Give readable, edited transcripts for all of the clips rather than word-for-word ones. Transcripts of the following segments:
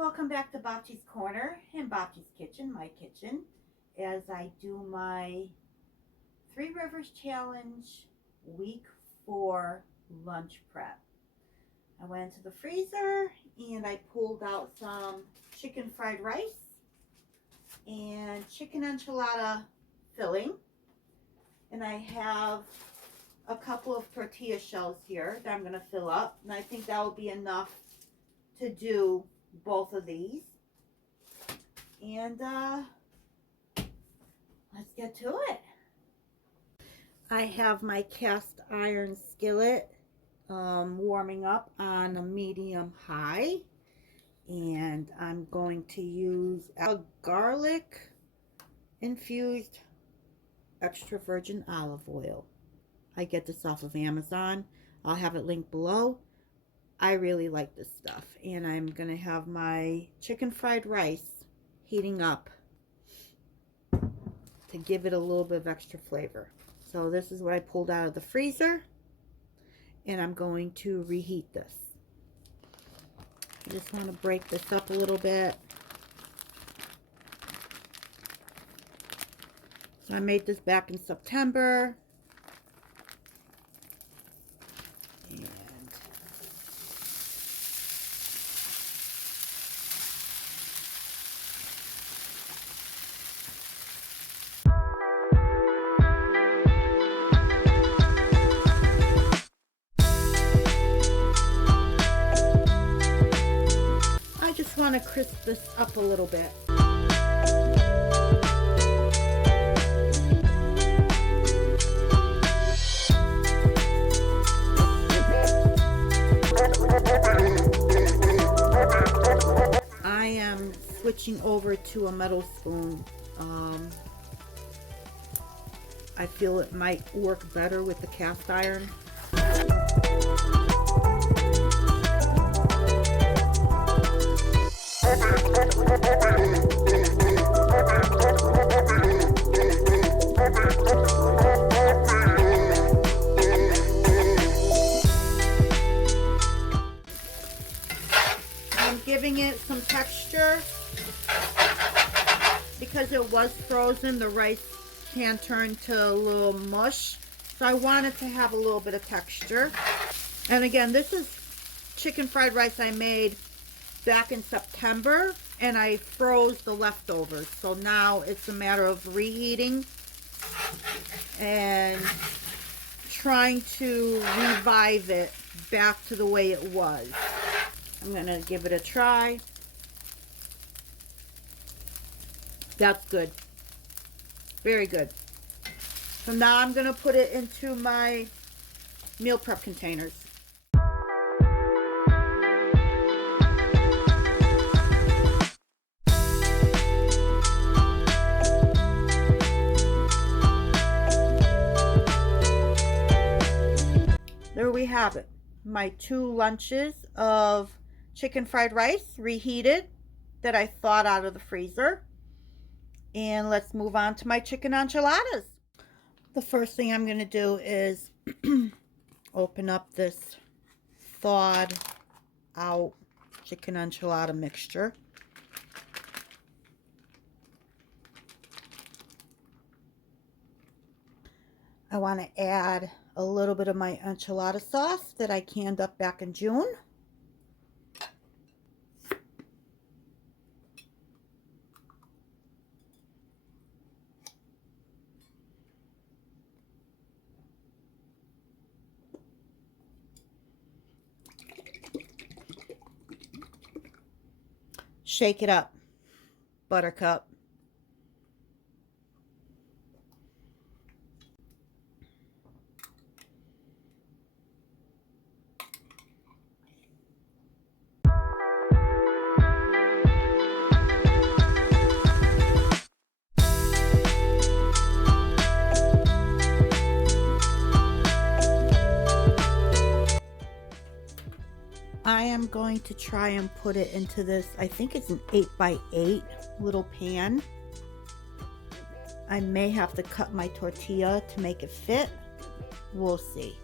welcome back to Bocce's Corner and Bocce's Kitchen, my kitchen, as I do my Three Rivers Challenge week 4 lunch prep. I went into the freezer and I pulled out some chicken fried rice and chicken enchilada filling, and I have a couple of tortilla shells here that I'm going to fill up, and I think that will be enough to do both of these. And let's get to it. I have my cast iron skillet warming up on a medium high, and I'm going to use a garlic infused extra virgin olive oil. I get this off of Amazon. I'll have it linked below. I really like this stuff. And I'm going to have my chicken fried rice heating up to give it a little bit of extra flavor. So this is what I pulled out of the freezer, and I'm going to reheat this. I just want to break this up a little bit. So I made this back in September. I just want to crisp this up a little bit. I am switching over to a metal spoon. I feel it might work better with the cast iron. I'm giving it some texture. Because it was frozen, the rice can turn to a little mush. So I want it to have a little bit of texture. And again, this is chicken fried rice I made back in September, and I froze the leftovers. So now it's a matter of reheating and trying to revive it back to the way it was. I'm going to give it a try. That's good. Very good. So now I'm going to put it into my meal prep containers. There we have it. My 2 lunches of chicken fried rice reheated that I thawed out of the freezer. And let's move on to my chicken enchiladas. The first thing I'm going to do is open up this thawed out chicken enchilada mixture. I want to add a little bit of my enchilada sauce that I canned up back in June. Shake it up, buttercup. I am going to try and put it into this, I think it's an 8x8 little pan. I may have to cut my tortilla to make it fit. We'll see.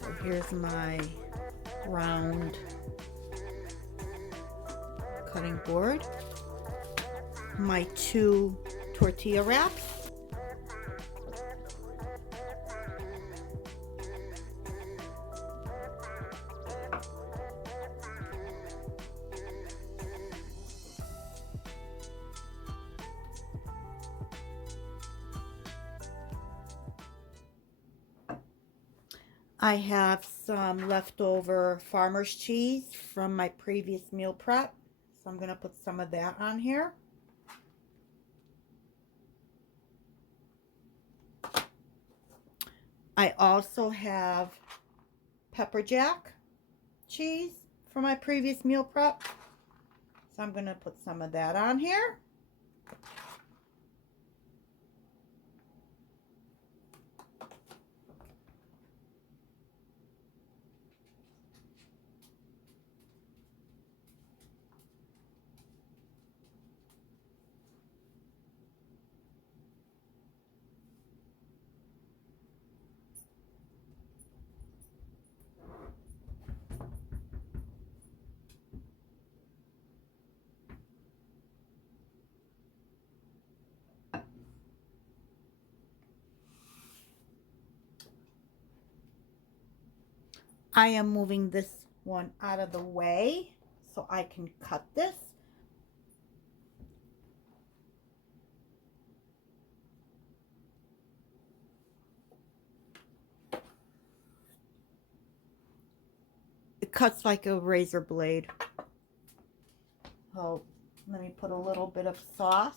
So here's my round cutting board, my 2 tortilla wraps, I have some leftover farmer's cheese from my previous meal prep, so I'm going to put some of that on here. I also have pepper jack cheese from my previous meal prep, so I'm going to put some of that on here. I am moving this one out of the way so I can cut this. It cuts like a razor blade. So let me put a little bit of sauce.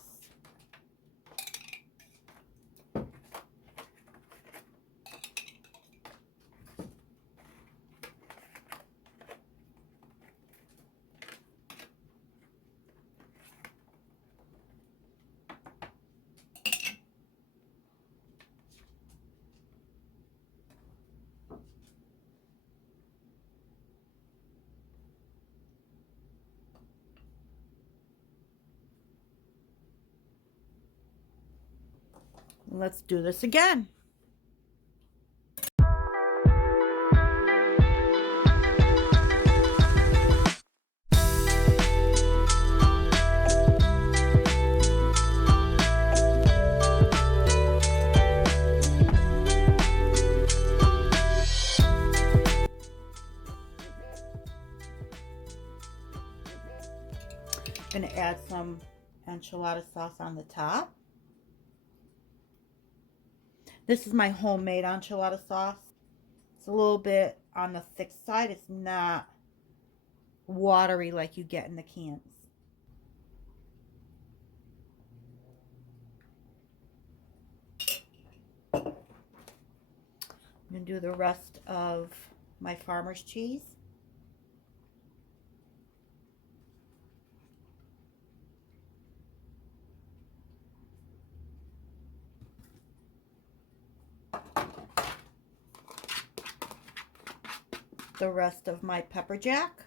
Let's do this again. Gonna add some enchilada sauce on the top. This is my homemade enchilada sauce. It's a little bit on the thick side. It's not watery like you get in the cans. I'm gonna do the rest of my farmer's cheese. The rest of my pepper jack.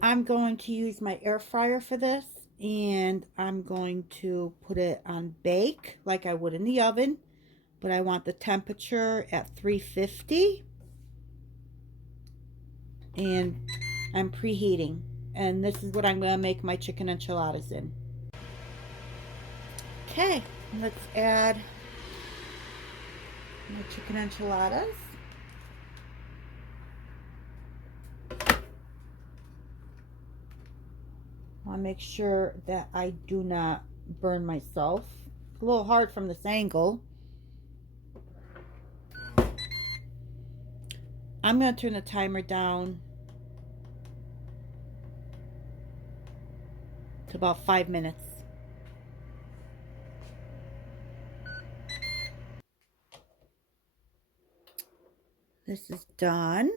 I'm going to use my air fryer for this, and I'm going to put it on bake like I would in the oven, but I want the temperature at 350, and I'm preheating, and this is what I'm going to make my chicken enchiladas in. Okay, let's add my chicken enchiladas. I'll make sure that I do not burn myself. It's a little hard from this angle. I'm going to turn the timer down to about 5 minutes. This is done.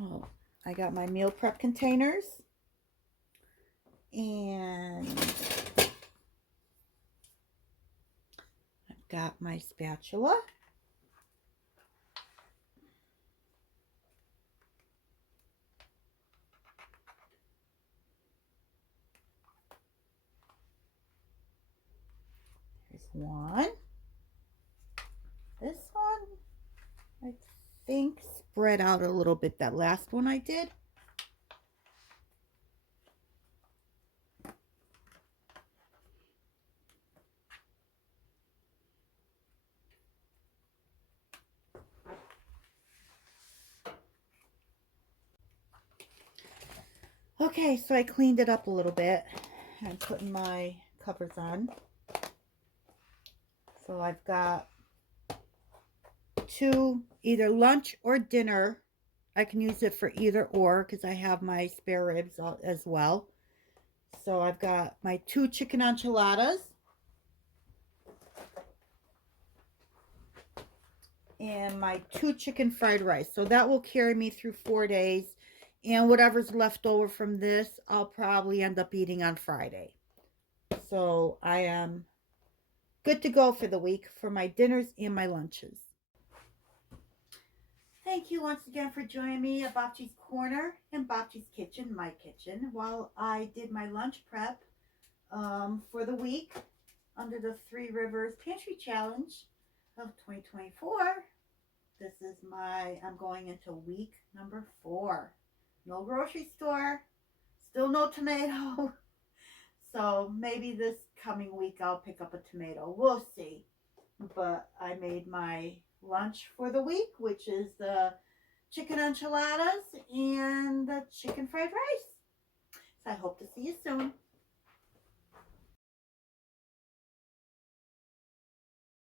Oh, I got my meal prep containers, and I've got my spatula. one. This one, I think, spread out a little bit. That last one I did. Okay, so I cleaned it up a little bit. I'm putting my covers on. So I've got 2, either lunch or dinner. I can use it for either or because I have my spare ribs as well. So I've got my 2 chicken enchiladas and my 2 chicken fried rice. So that will carry me through 4 days. And whatever's left over from this, I'll probably end up eating on Friday. So I am good to go for the week for my dinners and my lunches. Thank you once again for joining me at Bobchi's Corner and Bobchi's Kitchen, my kitchen, while I did my lunch prep for the week under the 3 Rivers Pantry Challenge of 2024. This is I'm going into week number 4. No grocery store, still no tomato. So maybe this coming week I'll pick up a tomato. We'll see. But I made my lunch for the week, which is the chicken enchiladas and the chicken fried rice. So I hope to see you soon.